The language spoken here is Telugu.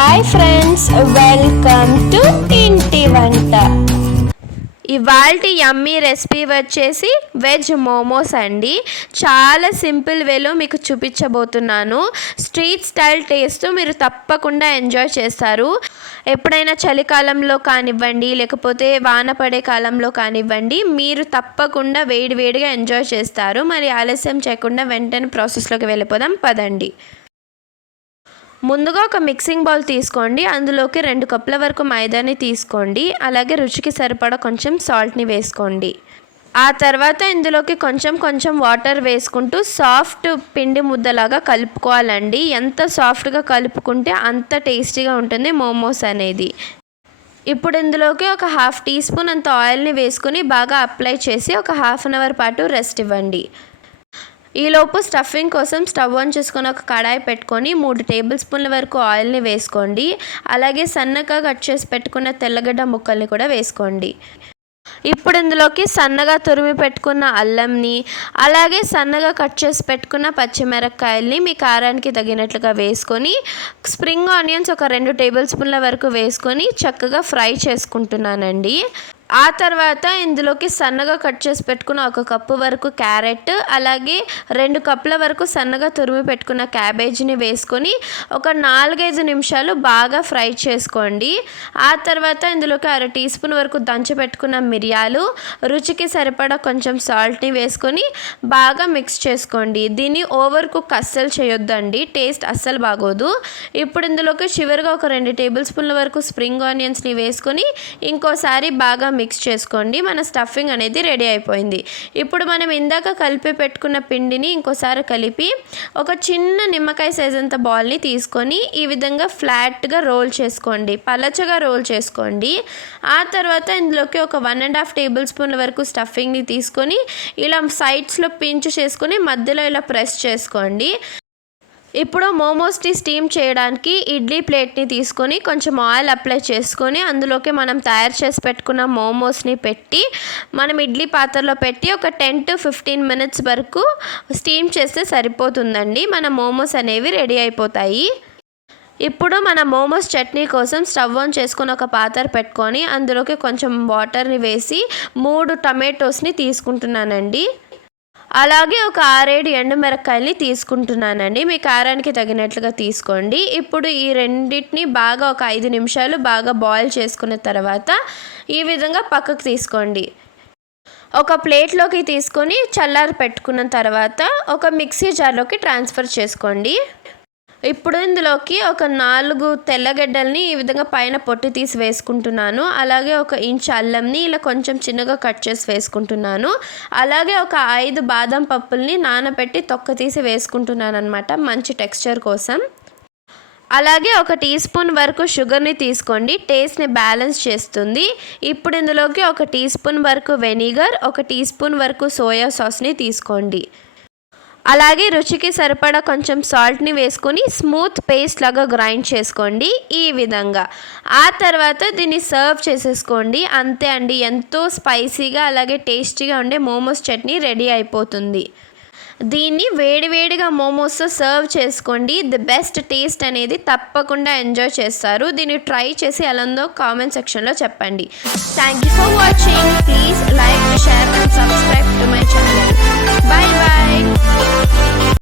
హాయ్ ఫ్రెండ్స్, వెల్కమ్ టు ఇంటి వంట. ఇవాల్టి యమ్మీ రెసిపీ వచ్చేసి వెజ్ మోమోస్ అండి. చాలా సింపుల్ వేలో మీకు చూపించబోతున్నాను. స్ట్రీట్ స్టైల్ టేస్ట్ మీరు తప్పకుండా ఎంజాయ్ చేస్తారు. ఎప్పుడైనా చలికాలంలో కానివ్వండి, లేకపోతే వాన పడే కాలంలో కానివ్వండి, మీరు తప్పకుండా వేడివేడిగా ఎంజాయ్ చేస్తారు. మరి ఆలస్యం చేయకుండా వెంటనే ప్రాసెస్లోకి వెళ్ళిపోదాం పదండి. ముందుగా ఒక మిక్సింగ్ బౌల్ తీసుకోండి. అందులోకి 2 కప్పుల వరకు మైదాని తీసుకోండి. అలాగే రుచికి సరిపడా కొంచెం సాల్ట్ని వేసుకోండి. ఆ తర్వాత ఇందులోకి కొంచెం వాటర్ వేసుకుంటూ సాఫ్ట్ పిండి ముద్దలాగా కలుపుకోవాలండి. ఎంత సాఫ్ట్గా కలుపుకుంటే అంత టేస్టీగా ఉంటుంది మోమోస్ అనేది. ఇప్పుడు ఇందులోకి ఒక 1/2 టీ స్పూన్ అంత ఆయిల్ని వేసుకొని బాగా అప్లై చేసి ఒక 1/2 అవర్ పాటు రెస్ట్ ఇవ్వండి. ఈలోపు స్టఫింగ్ కోసం స్టవ్ ఆన్ చేసుకొని ఒక కడాయి పెట్టుకొని 3 టేబుల్ స్పూన్ల వరకు ఆయిల్ని వేసుకోండి. అలాగే సన్నగా కట్ చేసి పెట్టుకున్న తెల్లగడ్డ ముక్కల్ని కూడా వేసుకోండి. ఇప్పుడు ఇందులోకి సన్నగా తురిమి పెట్టుకున్న అల్లంని, అలాగే సన్నగా కట్ చేసి పెట్టుకున్న పచ్చిమిరపకాయల్ని మీ కారానికి తగినట్లుగా వేసుకొని, స్ప్రింగ్ ఆనియన్స్ ఒక 2 టేబుల్ స్పూన్ల వరకు వేసుకొని చక్కగా ఫ్రై చేసుకుంటున్నానండి. ఆ తర్వాత ఇందులోకి సన్నగా కట్ చేసి పెట్టుకున్న 1 కప్పు వరకు క్యారెట్, అలాగే 2 కప్పుల వరకు సన్నగా తురిమి పెట్టుకున్న క్యాబేజీని వేసుకొని ఒక 4-5 నిమిషాలు బాగా ఫ్రై చేసుకోండి. ఆ తర్వాత ఇందులోకి 1/2 టీ స్పూన్ వరకు దంచి పెట్టుకున్న మిరియాలు, రుచికి సరిపడా కొంచెం సాల్ట్ని వేసుకొని బాగా మిక్స్ చేసుకోండి. దీన్ని ఓవర్ కుక్ అస్సలు చేయొద్దండి, టేస్ట్ అస్సలు బాగోదు. ఇప్పుడు ఇందులోకి చివరిగా ఒక 2 టేబుల్ స్పూన్ల వరకు స్ప్రింగ్ ఆనియన్స్ని వేసుకొని ఇంకోసారి బాగా మిక్స్ చేసుకోండి. మన స్టఫింగ్ అనేది రెడీ అయిపోయింది. ఇప్పుడు మనం ఇందాక కలిపి పెట్టుకున్న పిండిని ఇంకోసారి కలిపి ఒక చిన్న నిమ్మకాయ సైజ్ అంత బాల్ని తీసుకొని ఈ విధంగా ఫ్లాట్గా రోల్ చేసుకోండి, పలచగా రోల్ చేసుకోండి. ఆ తర్వాత ఇందులోకి ఒక 1.5 టేబుల్ స్పూన్ల వరకు స్టఫింగ్ని తీసుకొని ఇలా సైడ్స్లో పించ్ చేసుకొని మధ్యలో ఇలా ప్రెస్ చేసుకోండి. ఇప్పుడు మోమోస్ని స్టీమ్ చేయడానికి ఇడ్లీ ప్లేట్ని తీసుకొని కొంచెం ఆయిల్ అప్లై చేసుకొని అందులోకి మనం తయారు చేసి పెట్టుకున్న మోమోస్ని పెట్టి మనం ఇడ్లీ పాత్రలో పెట్టి ఒక 10 to 15 మినిట్స్ వరకు స్టీమ్ చేస్తే సరిపోతుందండి. మన మోమోస్ అనేవి రెడీ అయిపోతాయి. ఇప్పుడు మన మోమోస్ చట్నీ కోసం స్టవ్ ఆన్ చేసుకొని ఒక పాత్ర పెట్టుకొని అందులోకి కొంచెం వాటర్ని వేసి 3 టమాటోస్ని తీసుకుంటున్నానండి. అలాగే ఒక 6-7 ఎండుమిరపకాయల్ని తీసుకుంటున్నానండి. మీ కారానికి తగినట్లుగా తీసుకోండి. ఇప్పుడు ఈ రెండింటిని బాగా ఒక 5 నిమిషాలు బాగా బాయిల్ చేసుకున్న తర్వాత ఈ విధంగా పక్కకు తీసుకోండి. ఒక ప్లేట్లోకి తీసుకొని చల్లారి పెట్టుకున్న తర్వాత ఒక మిక్సీ జార్లోకి ట్రాన్స్ఫర్ చేసుకోండి. ఇప్పుడు ఇందులోకి ఒక 4 తెల్లగడ్డల్ని ఈ విధంగా పైన పొట్టు తీసి వేసుకుంటున్నాను. అలాగే 1 ఇంచ్ అల్లంని ఇలా కొంచెం చిన్నగా కట్ చేసి వేసుకుంటున్నాను. అలాగే ఒక 5 బాదం పప్పుల్ని నానబెట్టి తొక్క తీసి వేసుకుంటున్నాను అనమాట, మంచి టెక్స్చర్ కోసం. అలాగే 1 టీ స్పూన్ వరకు షుగర్ని తీసుకోండి, టేస్ట్ని బ్యాలెన్స్ చేస్తుంది. ఇప్పుడు ఇందులోకి 1 టీ స్పూన్ వరకు వెనిగర్, 1 టీ స్పూన్ వరకు సోయా సాస్ని తీసుకోండి. అలాగే రుచికి సరిపడా కొంచెం సాల్ట్ని వేసుకొని స్మూత్ పేస్ట్ లాగా గ్రైండ్ చేసుకోండి ఈ విధంగా. ఆ తర్వాత దీన్ని సర్వ్ చేసేసుకోండి. అంతే అండి, ఎంతో స్పైసీగా అలాగే టేస్టీగా ఉండే మోమోస్ చట్నీ రెడీ అయిపోతుంది. దీన్ని వేడివేడిగా మోమోస్ సర్వ్ చేసుకోండి. ది బెస్ట్ టేస్ట్ అనేది తప్పకుండా ఎంజాయ్ చేస్తారు. దీన్ని ట్రై చేసి ఎలా ఉందో కామెంట్ సెక్షన్లో చెప్పండి. Thank you for watching. Please like, share and subscribe to my channel. Bye bye.